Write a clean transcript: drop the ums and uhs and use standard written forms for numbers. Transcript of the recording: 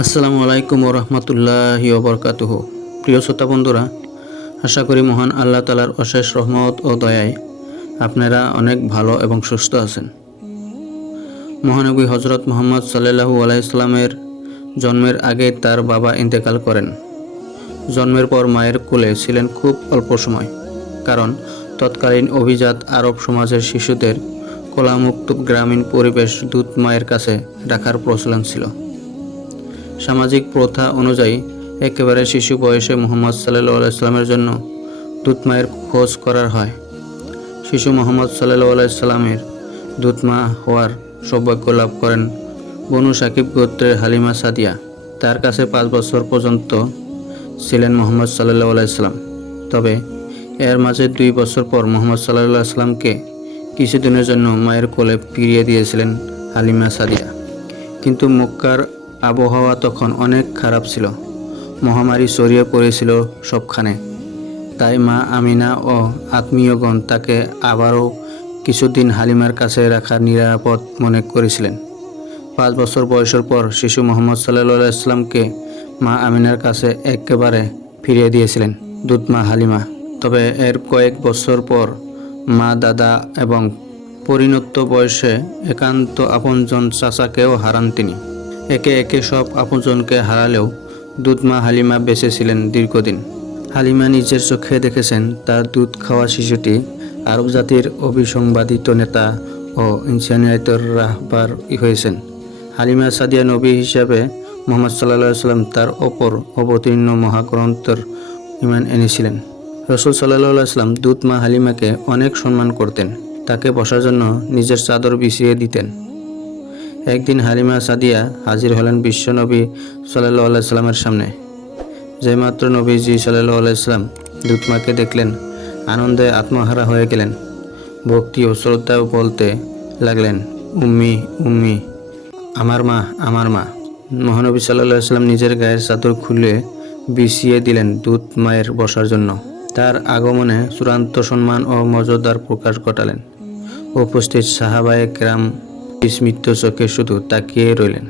আসসালামু আলাইকুম ওরহমতুল্লাহি ওবরকাতুহু। প্রিয় শ্রোতা বন্ধুরা, আশা করি মহান আল্লাহ তালার অশেষ রহমত ও দয়ায় আপনারা অনেক ভালো এবং সুস্থ আছেন। মহানবী হজরত মুহাম্মদ সাল্লাল্লাহু আলাইহি সাল্লামের জন্মের আগে তার বাবা ইন্তেকাল করেন। জন্মের পর মায়ের কোলে ছিলেন খুব অল্প সময়, কারণ তৎকালীন অভিজাত আরব সমাজের শিশুদের কোলামুক্ত গ্রামীণ পরিবেশ দুধ মায়ের কাছে রাখার প্রচলন ছিল। সামাজিক প্রথা অনুযায়ী একেবারে শিশু বয়সে মুহাম্মদ সাল্লাল্লাহু আলাইহি সাল্লামের জন্য দুধ মায়ের খোঁজ করা হয়। শিশু মুহাম্মদ সাল্লাল্লাহু আলাইহি সাল্লামের দুধ মা হওয়ার সৌভাগ্য লাভ করেন বনু সাকিব গোত্রের হালিমা সাদিয়া। তার কাছে 5 বছর পর্যন্ত ছিলেন মুহাম্মদ সাল্লাল্লাহু আলাইহি সাল্লাম। তবে এর মাঝে 2 বছর পর মুহাম্মদ সাল্লাল্লাহু আলাইহি সাল্লামকে কিছুদিনের জন্য মায়ের কোলে ফিরিয়ে দিয়েছিলেন হালিমা সাদিয়া। কিন্তু মক্কার আবহাওয়া তখন অনেক খারাপ ছিল, মহামারী ছড়িয়ে পড়েছিল সবখানে। তাই মা আমিনা ও আত্মীয়গণ তাকে আবারও কিছুদিন হালিমার কাছে রাখার নিরাপদ মনে করেছিলেন। 5 বছর বয়সের পর শিশু মুহাম্মদ সাল্লাল্লাহু আলাইহি সাল্লামকে মা আমিনার কাছে একেবারে ফিরিয়ে দিয়েছিলেন দুধ মা হালিমা। তবে এর কয়েক বছর পর মা, দাদা এবং পরিণত বয়সে একান্ত আপনজন চাচাকেও হারান তিনি। একে একে সব আপনজনকে হারালেও দুধ মা হালিমা বেঁচে ছিলেন দীর্ঘদিন। হালিমা নিজের চোখে দেখেছেন তার দুধ খাওয়া শিশুটি আরব জাতির অবিসংবাদিত নেতা ও ইনসানিয়তের রাহবার হয়েছেন। হালিমা সাদিয়া নবী হিসাবে মুহাম্মদ সাল্লাল্লাহু আলাইহি সাল্লাম তার ওপর অবতীর্ণ মহাগ্রন্থের ঈমান এনেছিলেন। রাসূল সাল্লাল্লাহু আলাইহি সাল্লাম দুধ মা হালিমাকে অনেক সম্মান করতেন, তাকে বসার জন্য নিজের চাদর বিছিয়ে দিতেন। একদিন হালিমা সাদিয়া হাজির হলেন বিশ্বনবী সাল্লাল্লাহু আলাইহি সাল্লামের সামনে। যেমাত্র নবীজি সাল্লাল্লাহু আলাইহি সাল্লাম দুধ মাকে দেখলেন, আনন্দে আত্মহারা হয়ে গেলেন। ভক্তি ও শ্রদ্ধা বলতে লাগলেন, উম্মি উম্মি, আমার মা আমার মা। মহানবী সাল্লাল্লাহু আলাইহি সাল্লাম নিজের গায়ের চাদর খুলে বিছিয়ে দিলেন দুধ মায়ের বসার জন্য। তার আগমনে চূড়ান্ত সম্মান ও মর্যাদার প্রকাশ ঘটালেন। উপস্থিত সাহাবায়ে কেরাম বিস্মিত চোখে শুধু তাকিয়ে রইলেন।